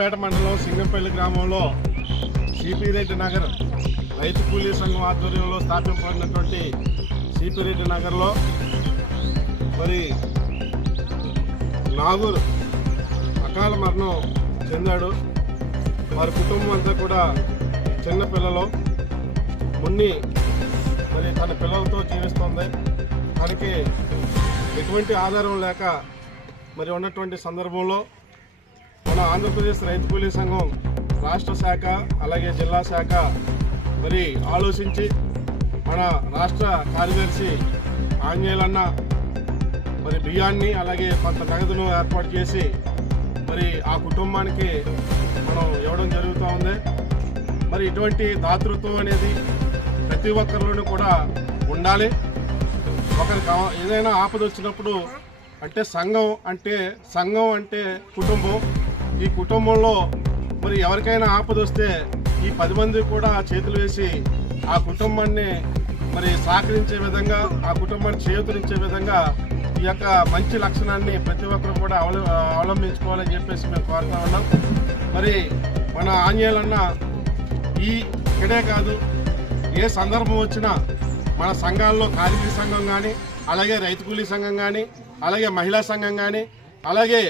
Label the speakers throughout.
Speaker 1: పేట మండలం సింగంపల్లి గ్రామంలో సిపిరెడ్డి నగర్ రైతు కూలీ సంఘం ఆధ్వర్యంలో స్థాపింపబడినటువంటి సిపిరెడ్డి నగర్లో మరి నాగూర్ అకాల మరణం చెందాడు. వారి కుటుంబం అంతా కూడా చిన్నపిల్లలు మున్ని మరి తన పిల్లలతో జీవిస్తుంది. తనకి ఎటువంటి ఆధారం లేక మరి ఉన్నటువంటి సందర్భంలో మన ఆంధ్రప్రదేశ్ రైతు కూలీ సంఘం రాష్ట్ర శాఖ అలాగే జిల్లా శాఖ మరి ఆలోచించి మన రాష్ట్ర కార్యదర్శి ఆంజనేయులన్న మరి బియ్యాన్ని అలాగే కొంత నగదును ఏర్పాటు చేసి మరి ఆ కుటుంబానికి మనం ఇవ్వడం జరుగుతూ ఉంది. మరి ఇటువంటి దాతృత్వం అనేది ప్రతి ఒక్కరిలోనూ కూడా ఉండాలి. ఒకరికి ఏదైనా ఆపద వచ్చినప్పుడు అంటే సంఘం అంటే సంఘం అంటే కుటుంబం. ఈ కుటుంబంలో మరి ఎవరికైనా ఆపద వస్తే ఈ పది మంది కూడా చేతులు వేసి ఆ కుటుంబాన్ని మరి సహకరించే విధంగా ఆ కుటుంబాన్ని చేతులించే విధంగా ఈ యొక్క మంచి లక్షణాన్ని ప్రతి ఒక్కరు కూడా అవల అవలంబించుకోవాలని చెప్పేసి మేము కోరుతా ఉన్నాం. మరి మన ఆంజనేయులన్న ఈ ఇక్కడే కాదు ఏ సందర్భం వచ్చినా మన సంఘాల్లో కార్మిక సంఘం కానీ అలాగే రైతు కూలీ సంఘం కానీ అలాగే మహిళా సంఘం కానీ అలాగే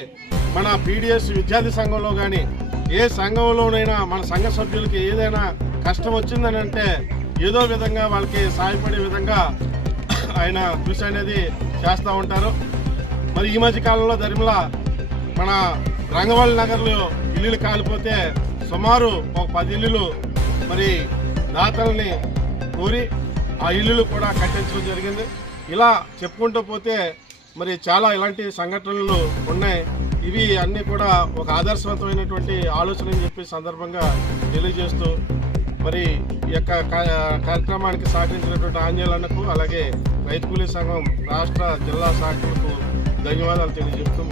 Speaker 1: మన పీడిఎస్ విద్యార్థి సంఘంలో కానీ ఏ సంఘంలోనైనా మన సంఘ సభ్యులకి ఏదైనా కష్టం వచ్చిందని అంటే ఏదో విధంగా వాళ్ళకి సహాయపడే విధంగా ఆయన కృషి అనేది చేస్తూ ఉంటారు. మరి ఈ మధ్య కాలంలో ధర్మల మన రంగవల్లి నగర్లో ఇల్లులు కాలిపోతే సుమారు ఒక పది ఇల్లులు మరి దాతల్ని కోరి ఆ ఇల్లులు కూడా కట్టించడం జరిగింది. ఇలా చెప్పుకుంటూ పోతే మరి చాలా ఇలాంటి సంఘటనలు ఉన్నాయి. ఇవి అన్నీ కూడా ఒక ఆదర్శవంతమైనటువంటి ఆలోచన అని చెప్పి సందర్భంగా తెలియజేస్తూ మరి ఈ యొక్క కార్యక్రమానికి సహకరించినటువంటి ఆంజనేయులన్నకు అలాగే రైతు కూలీ సంఘం రాష్ట్ర జిల్లా శాఖలకు ధన్యవాదాలు తెలియజేస్తూ